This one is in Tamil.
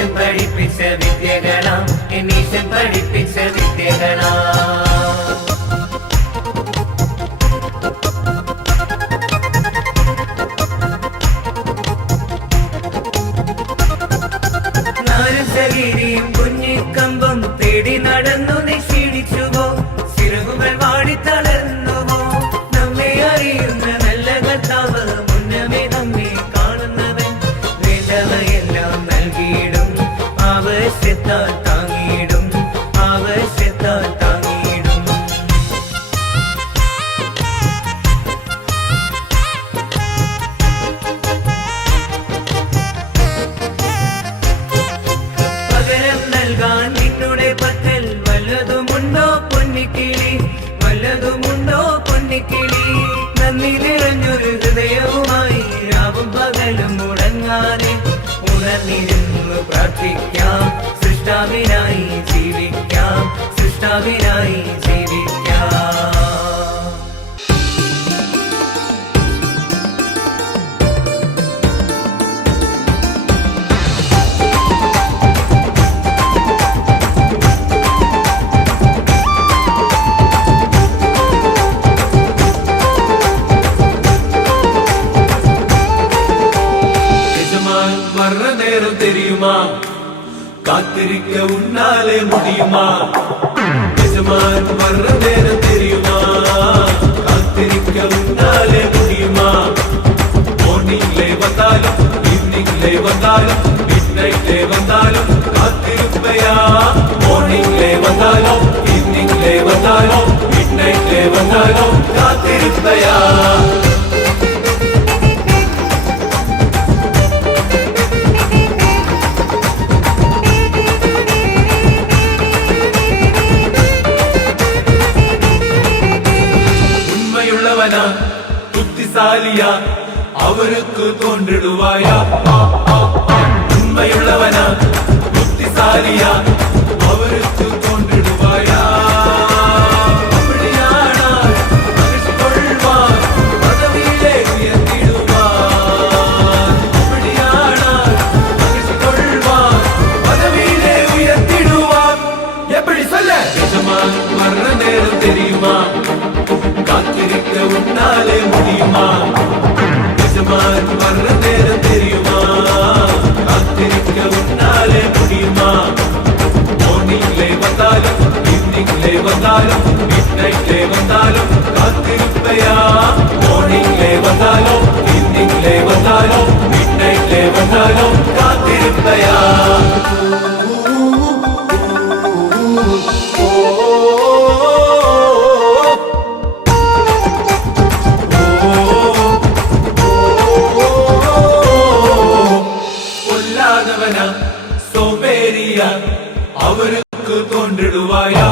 എന്നീശൻ പഠിപ്പിച്ച വിദ്യകളാം എന്നീശൻ പഠിപ്പിച്ച വിദ്യകളാം നാരസഗിരിയും കുഞ്ഞിക്കമ്പും തേടി നടന്നു നീ ക്ഷീണിച്ചുവോ ചിറകുകൾ വാടി തളർന്നുവോ നമ്മെ അറിയുന്ന നല്ല കർത്താവ് മുന്നമേ നമ്മെ കാണുന്നവൻ വേണ്ടവയെല്ലാം നൽകിയിടും ആവശ്യത്താൽ താങ്ങിയിടും ആവശ്യത്താൽ താങ്ങിയിടും പകരം നൽകാൻ നിന്നുടെ പക്കൽ വല്ലതുമുണ്ടോ പൊന്നിക്കിളി വല്ലതുമുണ്ടോ പൊന്നിക്കിളി നന്ദി നിറഞ്ഞൊരു ഹൃദയവുമായി രാവും പകലും മുടങ്ങാതെ ഉണർന്നിരുന്നു പ്രാർത്ഥിക്കാം സൃഷ്ടാവിനായി ജീവിക്കാം സൃഷ്ടാവിനായി ജീവിക്കാം வர்ற நேரம் தெரியுமா காத்திருக்க உன்னாலே முடியுமா எஜமான் வர்ற நேரம் தெரியுமா காத்திருக்க உன்னாலே முடியுமா மார்னிங்லே வந்தாலும் ஈவினிங்லே வந்தாலும் மிட் நைட்லே வந்தாலும் காத்திருப்பையா மார்னிங்லே வந்தாலும் ஈவினிங்லே வந்தாலும் மிட் நைட்லே வந்தாலும் காத்திருப்பையா புத்திசாலியா அவருக்கு தோன்றிடுவாயா உண்மையுள்ளவனா புத்திசாலியா அவருக்கு தோன்றிடுவாயா அப்படியானால் மகிழ்ச்சி கொள்வான் பதவியிலே உயர்த்திடுவான் அப்படியானால் மகிழ்ச்சி கொள்வான் பதவியிலே உயர்த்திடுவான் எப்படி சொல்ல எஜமான் வர்ற நேரம் தெரியுமா காத்திருக்க உன்னாலே முடியுமா எஜமான் வர்ற நேரம் தெரியுமா காத்திருக்க உன்னாலே முடியுமா மார்னிங்லே வந்தாலும் ஈவினிங்லே வந்தாலும் மிட் நைட்லே வந்தாலும் காத்திருப்பையா மார்னிங்லே வந்தாலும் ஈவினிங்லே வந்தாலும் மிட் நைட்லே வந்தாலும் காத்திருப்பையா சோம்பேறியா அவருக்கு தோன்றிடுவாயா